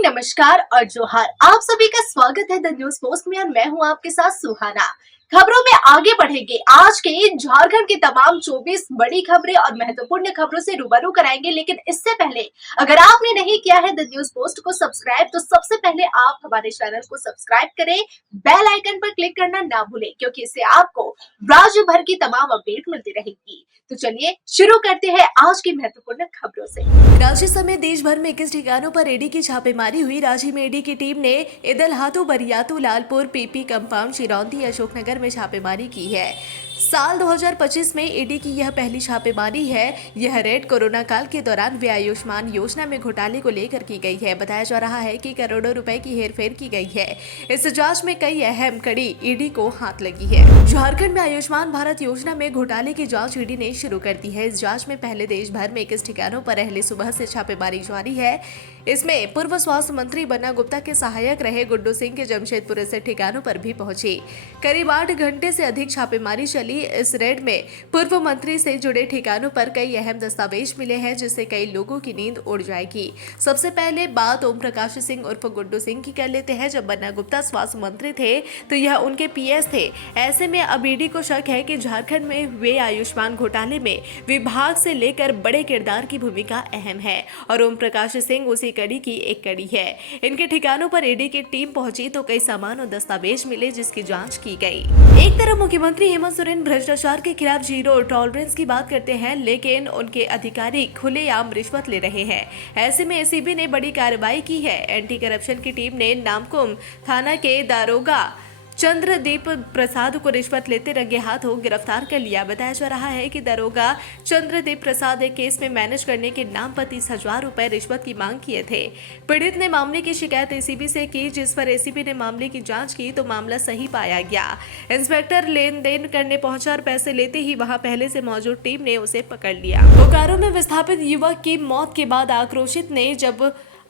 Morning, नमस्कार और जोहार। आप सभी का स्वागत है द न्यूज पोस्ट में और मैं हूं आपके साथ सुहाना। खबरों में आगे बढ़ेंगे। आज के झारखंड की तमाम 24 बड़ी खबरें और महत्वपूर्ण खबरों से रूबरू कराएंगे, लेकिन इससे पहले अगर आपने नहीं किया है द न्यूज पोस्ट को सब्सक्राइब, तो सबसे पहले आप हमारे चैनल को सब्सक्राइब करें, बेल आइकन पर क्लिक करना ना भूलें, क्योंकि इससे आपको राज्य भर की तमाम अपडेट मिलती रहेगी। तो चलिए शुरू करते हैं आज की महत्वपूर्ण खबरों से। राज्य समेत देश भर में 21 ठिकानों पर ईडी की छापेमारी हुई। रांची में ईडी की टीम ने इदलहातू, बरियातू, लालपुर, पीपी कंपाउंड, चिरौंदी, अशोकनगर में छापेमारी की है। साल 2025 में ईडी की यह पहली छापेमारी है। यह रेड कोरोना काल के दौरान वे आयुष्मान योजना में घोटाले को लेकर की गई है। बताया जा रहा है कि करोड़ों रुपए की हेरफेर की गई है। इस जांच में कई अहम कड़ी ईडी को हाथ लगी है। झारखंड में आयुष्मान भारत योजना में घोटाले की जांच ईडी ने शुरू कर दी है। इस जांच में पहले देश भर में 21 ठिकानों पर अहले सुबह से छापेमारी जारी है। इसमें पूर्व स्वास्थ्य मंत्री बन्ना गुप्ता के सहायक रहे गुड्डू सिंह के जमशेदपुर स्थित ठिकानों पर भी पहुंची। करीब 8 घंटे से अधिक छापेमारी चली। इस रेड में पूर्व मंत्री से जुड़े ठिकानों पर कई अहम दस्तावेज मिले हैं, जिससे कई लोगों की नींद उड़ जाएगी। सबसे पहले बात ओम प्रकाश सिंह उर्फ गुड्डू सिंह की कर लेते हैं। जब बन्ना गुप्ता स्वास्थ्य मंत्री थे तो यह उनके पीएस थे। ऐसे में अब ईडी को शक है कि झारखंड में हुए आयुष्मान घोटाले में विभाग से लेकर बड़े किरदार की भूमिका अहम है और ओम प्रकाश सिंह उसी कड़ी की एक कड़ी है। इनके ठिकानों पर ईडी की टीम पहुंची तो कई सामान और दस्तावेज मिले, जिसकी जांच की गई। एक तरफ मुख्यमंत्री हेमंत सोरेन भ्रष्टाचार के खिलाफ जीरो टॉलरेंस की बात करते हैं, लेकिन उनके अधिकारी खुलेआम रिश्वत ले रहे हैं। ऐसे में एसीबी ने बड़ी कार्रवाई की है। एंटी करप्शन की टीम ने नामकुम थाना के दारोगा चंद्रदीप प्रसाद को रिश्वत लेते रंगे हाथों गिरफ्तार कर लिया। बताया जा रहा है कि दरोगा चंद्रदीप प्रसाद एक केस में मैनेज करने के नाम पर 30,000 रुपए रिश्वत की मांग किए थे। पीड़ित ने मामले की शिकायत एसीबी से की, जिस पर एसीबी ने मामले की जांच की तो मामला सही पाया गया। इंस्पेक्टर लेन देन करने पहुंचा और पैसे लेते ही वहां पहले से मौजूद टीम ने उसे पकड़ लिया। बोकारो में विस्थापित युवक की मौत के बाद आक्रोशित ने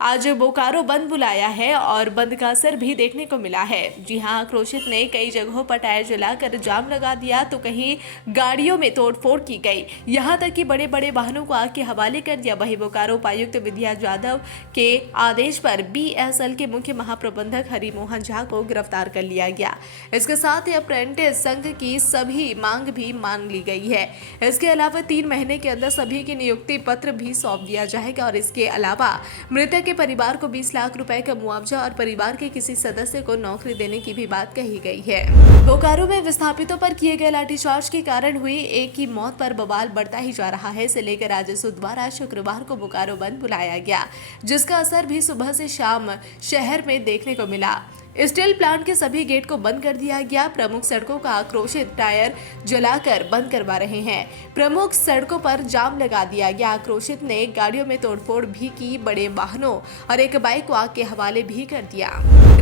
आज बोकारो बंद बुलाया है और बंद का असर भी देखने को मिला है। जी हां, आक्रोशित ने कई जगहों पर टायर जलाकर जाम लगा दिया तो कहीं गाड़ियों में तोड़फोड़ की गई। यहां तक कि बड़े बड़े वाहनों को आग के हवाले कर दिया। वहीं बोकारो उपायुक्त विद्या जाधव के आदेश पर बीएसएल के मुख्य महाप्रबंधक हरिमोहन झा को गिरफ्तार कर लिया गया। इसके साथ ही अप्रेंटिस संघ की सभी मांग भी मान ली गई है। इसके अलावा 3 महीने के अंदर सभी की नियुक्ति पत्र भी सौंप दिया जाएगा और इसके अलावा मृतक के परिवार को 20 लाख रुपए का मुआवजा और परिवार के किसी सदस्य को नौकरी देने की भी बात कही गई है। बोकारो में विस्थापितों पर किए गए लाठीचार्ज के कारण हुई एक की मौत पर बवाल बढ़ता ही जा रहा है। इसे लेकर राजस्व द्वारा शुक्रवार को बोकारो बंद बुलाया गया, जिसका असर भी सुबह से शाम शहर में देखने को मिला। स्टील प्लांट के सभी गेट को बंद कर दिया गया। प्रमुख सड़कों का आक्रोशित टायर जलाकर बंद करवा रहे हैं। प्रमुख सड़कों पर जाम लगा दिया गया। आक्रोशित ने गाड़ियों में तोड़फोड़ भी की, बड़े वाहनों और एक बाइक को आग के हवाले भी कर दिया।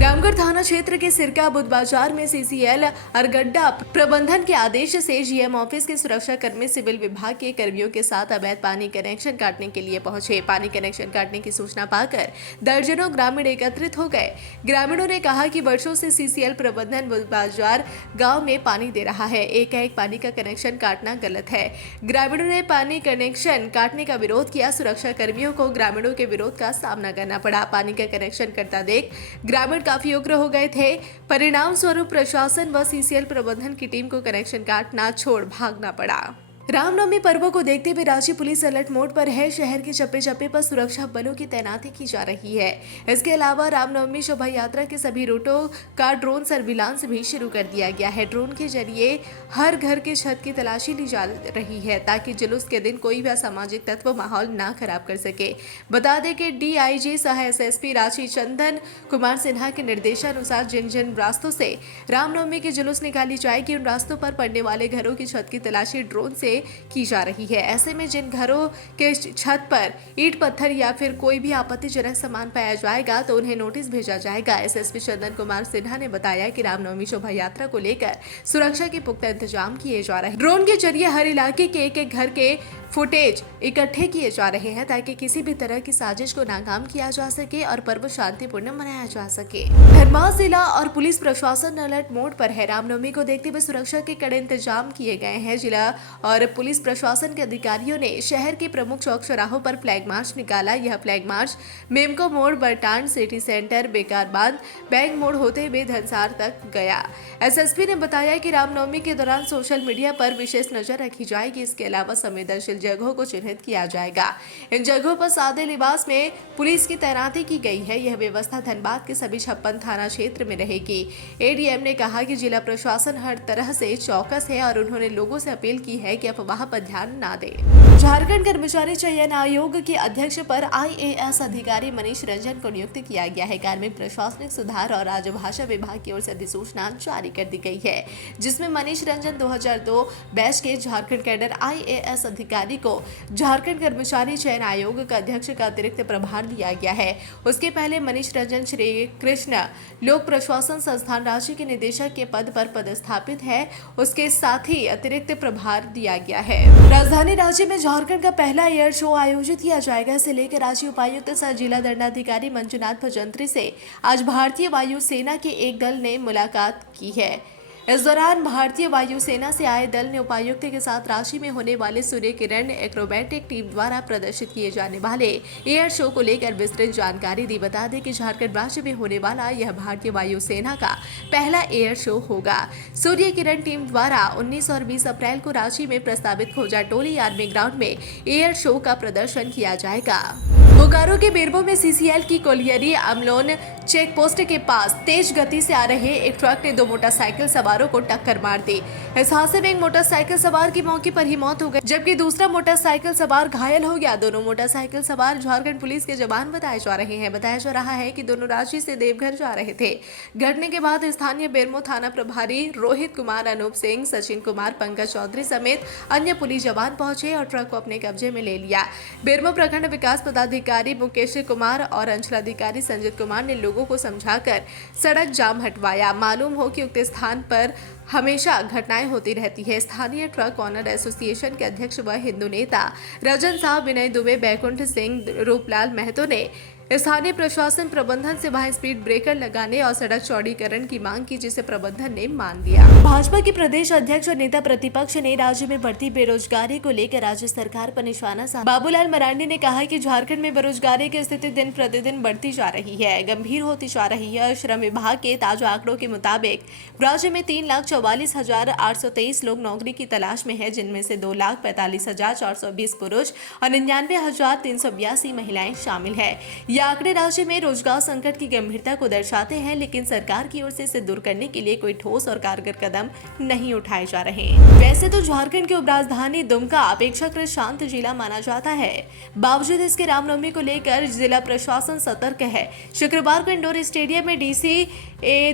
रामगढ़ थाना क्षेत्र के सिरका बुध बाजार में सीसीएल अरगड्डा प्रबंधन के आदेश से जीएम ऑफिस के सुरक्षा कर्मी सिविल विभाग के कर्मियों के साथ अवैध पानी कनेक्शन काटने के लिए पहुंचे। पानी कनेक्शन काटने की सूचना पाकर दर्जनों ग्रामीण एकत्रित हो गए। ग्रामीणों ने कहा कि वर्षों से सीसीएल प्रबंधन बाजार गांव में पानी दे रहा है। एकाएक पानी का कनेक्शन काटना गलत है। ग्रामीणों ने पानी कनेक्शन काटने का विरोध किया। सुरक्षा कर्मियों को ग्रामीणों के विरोध का सामना करना पड़ा। पानी का कनेक्शन करता देख ग्रामीण काफी उग्र हो गए थे। परिणाम स्वरूप प्रशासन व सीसीएल प्रबंधन की टीम को कनेक्शन काटना छोड़ भागना पड़ा। रामनवमी पर्व को देखते हुए रांची पुलिस अलर्ट मोड पर है। शहर के चप्पे चप्पे पर सुरक्षा बलों की तैनाती की जा रही है। इसके अलावा रामनवमी शोभा यात्रा के सभी रूटों का ड्रोन सर्विलांस भी शुरू कर दिया गया है। ड्रोन के जरिए हर घर के छत की तलाशी ली जा रही है, ताकि जुलूस के दिन कोई भी असामाजिक तत्व माहौल ना खराब कर सके। बता दें कि डीआईजी सह एसएसपी रांची चंदन कुमार सिन्हा के निर्देशानुसार जिन जिन रास्तों से रामनवमी के जुलूस निकाली जाएगी, उन रास्तों पर पड़ने वाले घरों की छत की तलाशी ड्रोन से की जा रही है। ऐसे में जिन घरों के छत पर ईंट पत्थर या फिर कोई भी आपत्तिजनक सामान पाया जाएगा तो उन्हें नोटिस भेजा जाएगा। एसएसपी चंदन कुमार सिन्हा ने बताया कि रामनवमी शोभा यात्रा को लेकर सुरक्षा के पुख्ता इंतजाम किए जा रहे हैं। ड्रोन के जरिए हर इलाके के एक एक घर के फुटेज इकट्ठे किए जा रहे हैं ताकि किसी भी तरह की साजिश को नाकाम किया जा सके और पर्व शांतिपूर्ण मनाया जा सके। धनबाद जिला और पुलिस प्रशासन अलर्ट मोड पर है। रामनवमी को देखते हुए सुरक्षा के कड़े इंतजाम किए गए हैं। जिला और पुलिस प्रशासन के अधिकारियों ने शहर के प्रमुख चौक चौराहों पर फ्लैग मार्च निकाला। यह फ्लैग मार्च मेमको मोड़, बरटांड सिटी सेंटर, बेकार बांध, बैंक मोड़ होते हुए धनसार तक गया। एसएसपी ने बताया कि रामनवमी के दौरान सोशल मीडिया पर विशेष नजर रखी जाएगी। इसके अलावा संवेदनशील जगहों को चिन्हित किया जाएगा। इन जगहों पर सादे लिबास में पुलिस की तैनाती की गई है। यह व्यवस्था धनबाद के सभी 56 थाना क्षेत्र में रहेगी। एडीएम ने कहा कि जिला प्रशासन हर तरह से चौकस है और उन्होंने लोगों से अपील की है कि अफवाह पर ध्यान न दें। झारखंड कर्मचारी चयन आयोग के अध्यक्ष पर आईएएस अधिकारी मनीष रंजन को नियुक्त किया गया है। कार्मिक प्रशासनिक सुधार और राजभाषा विभाग की ओर से अधिसूचना जारी कर दी गई है, जिसमें मनीष रंजन 2002 बैच के झारखंड कैडर आईएएस अधिकारी को झारखंड कर्मचारी चयन आयोग का अध्यक्ष का अतिरिक्त प्रभार दिया गया है। उसके पहले मनीष रंजन श्री कृष्ण लोक प्रशासन संस्थान रांची के निदेशक के पद पर पदस्थापित है। उसके साथ ही अतिरिक्त प्रभार दिया गया है। राजधानी रांची में झारखंड का पहला एयर शो आयोजित किया जाएगा। इसे लेकर रांची उपायुक्त सह जिला दंडाधिकारी मंजुनाथ भजंत्री से आज भारतीय वायुसेना के एक दल ने मुलाकात की है। इस दौरान भारतीय वायुसेना से आए दल ने उपायुक्त के साथ रांची में होने वाले सूर्य किरण एक्रोबैटिक टीम द्वारा प्रदर्शित किए जाने वाले एयर शो को लेकर विस्तृत जानकारी दी। बता दें कि झारखंड राज्य में होने वाला यह भारतीय वायुसेना का पहला एयर शो होगा। सूर्य किरण टीम द्वारा 19 और 20 अप्रैल को रांची में प्रस्तावित खोजा टोली आर्मी ग्राउंड में एयर शो का प्रदर्शन किया जाएगा। बोकारो के बेरबो में सीसीएल की कोलियरी अमलोन चेक पोस्ट के पास तेज गति से आ रहे एक ट्रक ने 2 मोटरसाइकिल सवारों को टक्कर मार दी। इस हादसे में एक मोटरसाइकिल सवार की मौके पर ही मौत हो गई, जबकि दूसरा मोटरसाइकिल सवार घायल हो गया। दोनों मोटरसाइकिल सवार झारखंड पुलिस के जवान बताए जा रहे हैं। बताया जा रहा है कि दोनों रांची से देवघर जा रहे थे। घटने के बाद स्थानीय बेरमो थाना प्रभारी रोहित कुमार, अनूप सिंह, सचिन कुमार, पंकज चौधरी समेत अन्य पुलिस जवान पहुंचे और ट्रक को अपने कब्जे में ले लिया। बेरमो प्रखंड विकास पदाधिकारी मुकेश कुमार और अंचलाधिकारी संजीत कुमार ने लोगों को समझाकर सड़क जाम हटवाया। मालूम हो कि उक्त स्थान पर हमेशा घटनाएं होती रहती है। स्थानीय ट्रक ऑनर एसोसिएशन के अध्यक्ष व हिंदू नेता रजन साहब, विनय दुबे, बैकुंठ सिंह, रूपलाल महतो ने स्थानीय प्रशासन प्रबंधन से वहां स्पीड ब्रेकर लगाने और सड़क चौड़ीकरण की मांग की, जिसे प्रबंधन ने मान लिया। भाजपा के प्रदेश अध्यक्ष और नेता प्रतिपक्ष ने राज्य में बढ़ती बेरोजगारी को लेकर राज्य सरकार पर निशाना साधा। बाबूलाल मरांडी ने कहा कि झारखंड में बेरोजगारी की स्थिति दिन प्रतिदिन बढ़ती जा रही है, गंभीर होती जा रही है। श्रम विभाग के ताजा आंकड़ों के मुताबिक राज्य में 3,44,823 लोग नौकरी की तलाश में है, जिनमें से 2,45,420 पुरुष और 99,382 महिलाएं शामिल है। ये आंकड़े राज्य में रोजगार संकट की गंभीरता को दर्शाते हैं, लेकिन सरकार की ओर से इसे दूर करने के लिए कोई ठोस और कारगर कदम नहीं उठाए जा रहे हैं। वैसे तो झारखंड की उपराजधानी दुमका अपेक्षाकृत शांत जिला माना जाता है। बावजूद इसके रामनवमी को लेकर जिला प्रशासन सतर्क है। शुक्रवार को इंडोर स्टेडियम में डीसी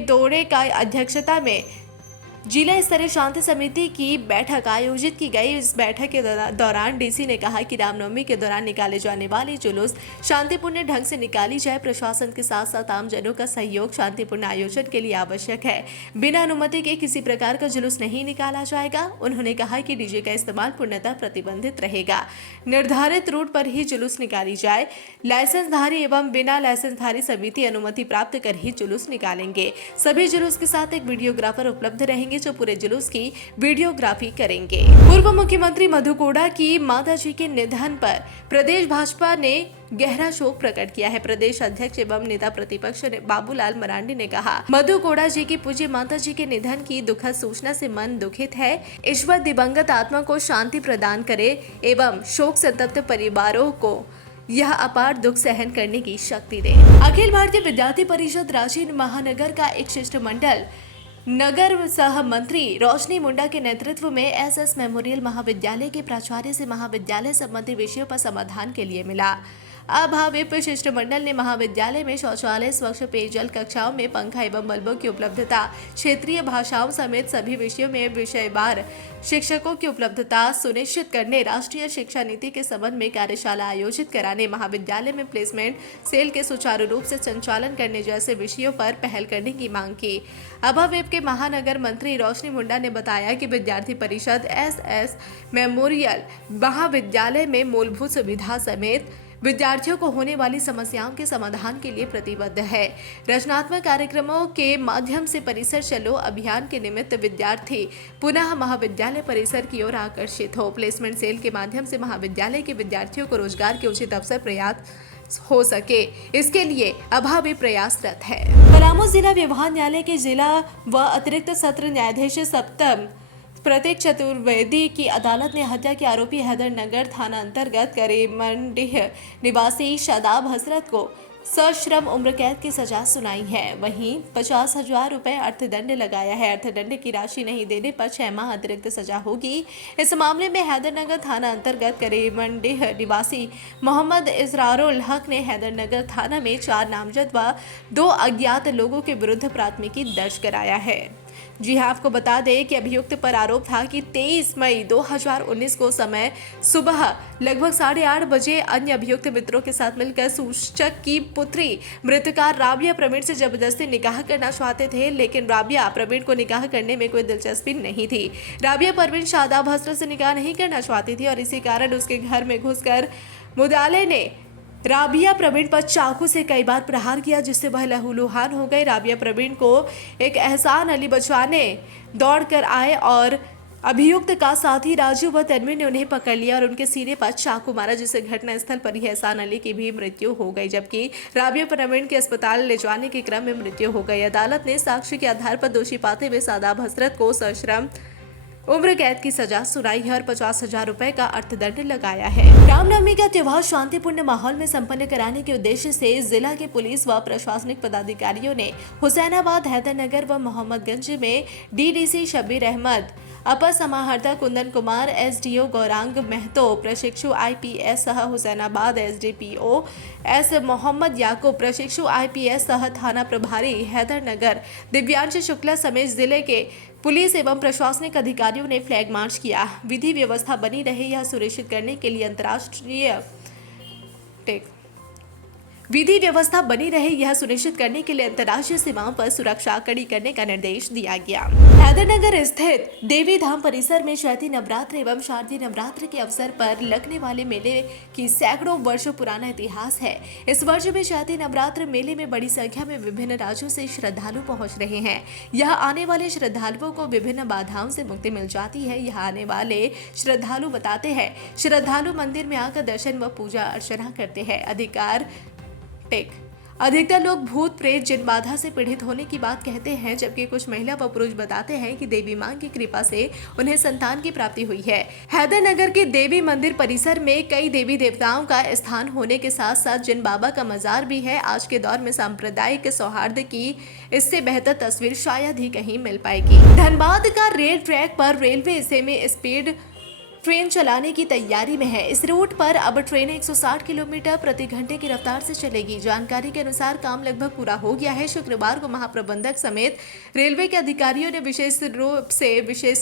दौड़े का अध्यक्षता में जिला स्तरीय शांति समिति की बैठक आयोजित की गई। इस बैठक के दौरान डीसी ने कहा कि रामनवमी के दौरान निकाले जाने वाले जुलूस शांतिपूर्ण ढंग से निकाली जाए। प्रशासन के साथ साथ आम जनों का सहयोग शांतिपूर्ण आयोजन के लिए आवश्यक है। बिना अनुमति के किसी प्रकार का जुलूस नहीं निकाला जाएगा। उन्होंने कहा कि डीजे का इस्तेमाल पूर्णतः प्रतिबंधित रहेगा। निर्धारित रूट पर ही जुलूस निकाली जाए। लाइसेंसधारी एवं बिना लाइसेंसधारी समिति अनुमति प्राप्त कर ही जुलूस निकालेंगे। सभी जुलूस के साथ एक वीडियोग्राफर उपलब्ध रहेंगे जो पूरे जुलूस की वीडियोग्राफी करेंगे। पूर्व मुख्यमंत्री मधु कोड़ा की माताजी के निधन पर प्रदेश भाजपा ने गहरा शोक प्रकट किया है। प्रदेश अध्यक्ष एवं नेता प्रतिपक्ष बाबूलाल मरांडी ने कहा, मधु कोड़ा जी की पूज्य माताजी के निधन की दुखद सूचना से मन दुखित है। ईश्वर दिवंगत आत्मा को शांति प्रदान करे एवं शोक संतप्त परिवारों को यह अपार दुख सहन करने की शक्ति दे। अखिल भारतीय विद्यार्थी परिषद रांची महानगर का एक शिष्टमंडल नगर सह मंत्री रोशनी मुंडा के नेतृत्व में एसएस मेमोरियल महाविद्यालय के प्राचार्य से महाविद्यालय संबंधी विषयों पर समाधान के लिए मिला। अभाविप शिष्टमंडल ने महाविद्यालय में शौचालय, स्वच्छ पेयजल, कक्षाओं में पंखा एवं बल्बों की उपलब्धता, क्षेत्रीय भाषाओं समेत सभी विषयों में विषयवार शिक्षकों की उपलब्धता सुनिश्चित करने, राष्ट्रीय शिक्षा नीति के संबंध में कार्यशाला आयोजित कराने, महाविद्यालय में प्लेसमेंट सेल के सुचारू रूप से संचालन करने जैसे विषयों पर पहल करने की मांग की। अभाविप के महानगर मंत्री रोशनी मुंडा ने बताया कि विद्यार्थी परिषद एसएस मेमोरियल महाविद्यालय में मूलभूत सुविधा समेत विद्यार्थियों को होने वाली समस्याओं के समाधान के लिए प्रतिबद्ध है। रचनात्मक कार्यक्रमों के माध्यम से परिसर चलो अभियान के निमित्त विद्यार्थी पुनः महाविद्यालय परिसर की ओर आकर्षित हो। प्लेसमेंट सेल के माध्यम से महाविद्यालय के विद्यार्थियों को रोजगार के उचित अवसर प्रयास हो सके, इसके लिए अभावी प्रयासरत है। पलामू जिला व्यवहार न्यायालय के जिला व अतिरिक्त सत्र न्यायाधीश सप्तम प्रतीक चतुर्वेदी की अदालत ने हत्या के आरोपी हैदरनगर थाना अंतर्गत करीमंडीह निवासी शादाब हसरत को सश्रम उम्र कैद की सजा सुनाई है। वहीं 50,000 रुपए अर्थदंड लगाया है। अर्थदंड की राशि नहीं देने पर 6 माह अतिरिक्त सजा होगी। इस मामले में हैदरनगर थाना अंतर्गत करीमंडीह निवासी मोहम्मद इजरारुल हक ने हैदरनगर थाना में 4 नामजद व 2 अज्ञात लोगों के विरुद्ध प्राथमिकी दर्ज कराया है। जी हां, आपको बता दें कि अभियुक्त पर आरोप था कि 23 मई 2019 को समय सुबह लगभग 8:30 बजे अन्य अभियुक्त मित्रों के साथ मिलकर सूचक की पुत्री मृतका राबिया प्रवीण से जबरदस्ती निकाह करना चाहते थे, लेकिन राबिया प्रवीण को निकाह करने में कोई दिलचस्पी नहीं थी। राबिया प्रवीण शादाब हसरत से निकाह नहीं करना चाहती थी और इसी कारण उसके घर में घुसकर मुद्दाले ने राबिया प्रवीण पर चाकू से कई बार प्रहार किया, जिससे वह लहूलुहान हो गई। राबिया प्रवीण को एक एहसान अली बचाने दौड़कर आए और अभियुक्त का साथी राजू व तन्वी ने उन्हें पकड़ लिया और उनके सीने पर चाकू मारा, जिससे घटनास्थल पर ही एहसान अली की भी मृत्यु हो गई, जबकि राबिया प्रवीण के अस्पताल ले जाने के क्रम में मृत्यु हो गई। अदालत ने साक्ष्य के आधार पर दोषी पाते हुए शादाब हसरत को सश्रम उम्र कैद की सजा सुनाई है और 50,000 रुपए का अर्थदंड लगाया है। रामनवमी का त्योहार शांतिपूर्ण माहौल में संपन्न कराने के उद्देश्य से जिला के पुलिस व प्रशासनिक पदाधिकारियों ने हुसैनाबाद, हैदरनगर व मोहम्मदगंज में डीडीसी शब्बीर अहमद, अपर समाहर्ता कुंदन कुमार, एसडीओ गौरांग महतो, प्रशिक्षु आईपीएस सह हुसैनाबाद, एसडीपीओ एस मोहम्मद याकूब, प्रशिक्षु आईपीएस सह थाना प्रभारी हैदरनगर दिव्यांश शुक्ला समेत जिले के पुलिस एवं प्रशासनिक अधिकारियों ने फ्लैग मार्च किया। विधि व्यवस्था बनी रहे यह सुनिश्चित करने के लिए अंतर्राष्ट्रीय सीमाओं पर सुरक्षा कड़ी करने का निर्देश दिया गया। हैदरनगर स्थित देवी धाम परिसर में चैती नवरात्र एवं शारदीय नवरात्र के अवसर पर लगने वाले मेले की सैकड़ों वर्षों पुराना इतिहास है। इस वर्ष भी चैती नवरात्र मेले में बड़ी संख्या में विभिन्न राज्यों से श्रद्धालु पहुंच रहे हैं। यहाँ आने वाले श्रद्धालुओं को विभिन्न बाधाओं से मुक्ति मिल जाती है। यहाँ आने वाले श्रद्धालु बताते हैं, श्रद्धालु मंदिर में आकर दर्शन व पूजा अर्चना करते हैं। अधिकतर लोग भूत प्रेत जिन बाधा से पीड़ित होने की बात कहते हैं, जबकि कुछ महिला व पुरुष बताते हैं कि देवी मां की कृपा से उन्हें संतान की प्राप्ति हुई है। हैदरनगर के देवी मंदिर परिसर में कई देवी देवताओं का स्थान होने के साथ साथ जिन बाबा का मजार भी है। आज के दौर में सांप्रदायिक सौहार्द की इससे बेहतर तस्वीर शायद ही कहीं मिल पाएगी। धनबाद का रेल ट्रैक पर रेलवे सेमी स्पीड ट्रेन चलाने की तैयारी में है। इस रूट पर अब ट्रेनें 160 किलोमीटर प्रति घंटे की रफ्तार से चलेगी। जानकारी के अनुसार काम लगभग पूरा हो गया है। शुक्रवार को महाप्रबंधक समेत रेलवे के अधिकारियों ने विशेष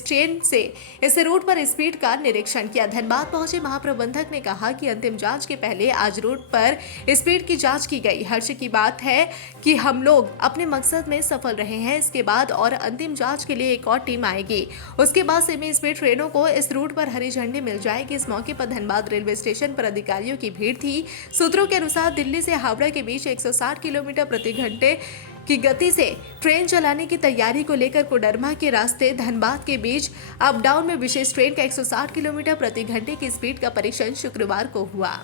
ट्रेन से इस रूट पर स्पीड का निरीक्षण किया। धनबाद पहुंचे महाप्रबंधक ने कहा कि अंतिम जांच के पहले आज रूट पर स्पीड की जांच की गई। हर्ष की बात है कि हम लोग अपने मकसद में सफल रहे हैं। इसके बाद और अंतिम जाँच के लिए एक और टीम आएगी। उसके बाद सेमी स्पीड ट्रेनों को इस रूट पर हरी झंडी मिल जाएगी। इस मौके पर धनबाद रेलवे स्टेशन पर अधिकारियों की भीड़ थी। सूत्रों के अनुसार दिल्ली से हावड़ा के बीच 160 किलोमीटर प्रति घंटे की गति से ट्रेन चलाने की तैयारी को लेकर कोडरमा के रास्ते धनबाद के बीच अप डाउन में विशेष ट्रेन का 160 किलोमीटर प्रति घंटे की स्पीड का परीक्षण शुक्रवार को हुआ।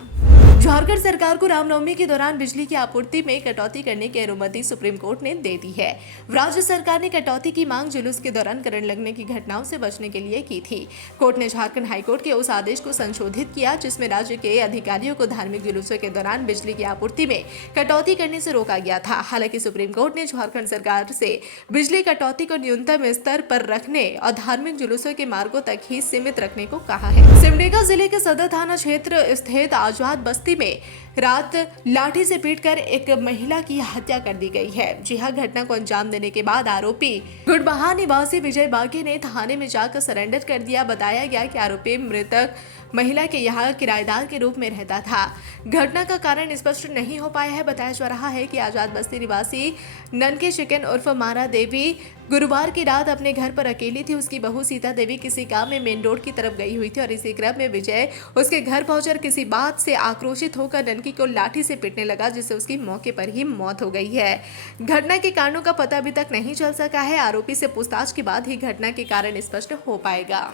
झारखंड सरकार को रामनवमी के दौरान बिजली की आपूर्ति में कटौती करने की अनुमति सुप्रीम कोर्ट ने दे दी है। राज्य सरकार ने कटौती की मांग जुलूस के दौरान करंट लगने की घटनाओं से बचने के लिए की थी। कोर्ट ने झारखंड हाईकोर्ट के उस आदेश को संशोधित किया जिसमें राज्य के अधिकारियों को धार्मिक जुलूसों के दौरान बिजली की आपूर्ति में कटौती करने से रोका गया था। हालांकि सुप्रीम कोर्ट ने झारखंड सरकार से बिजली कटौती को न्यूनतम स्तर पर रखने और धार्मिक जुलूसों के मार्गों तक ही सीमित रखने को कहा है। सिमडेगा जिले के सदर थाना क्षेत्र स्थित आजाद बस्ती मस्ती में रात लाठी से पीटकर एक महिला की हत्या कर दी गई है। जी हां, घटना को अंजाम देने के बाद आरोपी गुड़बहा निवासी विजय बागी ने थाने में जाकर सरेंडर कर दिया। बताया गया कि आरोपी मृतक महिला के यहाँ किराएदार के रूप में रहता था। घटना का कारण स्पष्ट नहीं हो पाया है। बताया जा रहा है कि आजाद बस्ती निवासी ननके चिकन उर्फ मारा देवी गुरुवार की रात अपने घर पर अकेली थी। उसकी बहू सीता देवी किसी काम में मेन रोड की तरफ गई हुई थी और इसी क्रम में विजय उसके घर पहुंचकर किसी बात से आक्रोशित होकर ननकी को लाठी से पीटने लगा, जिससे उसकी मौके पर ही मौत हो गई है। घटना के कारणों का पता अभी तक नहीं चल सका है। आरोपी से पूछताछ के बाद ही घटना के कारण स्पष्ट हो पाएगा।